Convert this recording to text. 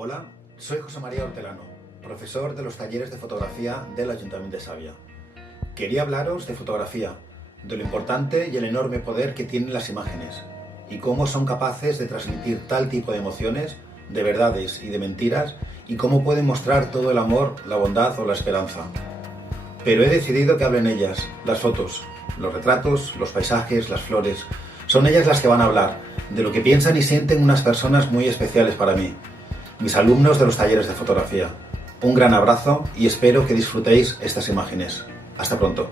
Hola, soy José María Hortelano, profesor de los talleres de fotografía del Ayuntamiento de Savia. Quería hablaros de fotografía, de lo importante y el enorme poder que tienen las imágenes y cómo son capaces de transmitir tal tipo de emociones, de verdades y de mentiras, y cómo pueden mostrar todo el amor, la bondad o la esperanza. Pero he decidido que hablen ellas, las fotos, los retratos, los paisajes, las flores. Son ellas las que van a hablar de lo que piensan y sienten unas personas muy especiales para mí, mis alumnos de los talleres de fotografía. Un gran abrazo y espero que disfrutéis estas imágenes. Hasta pronto.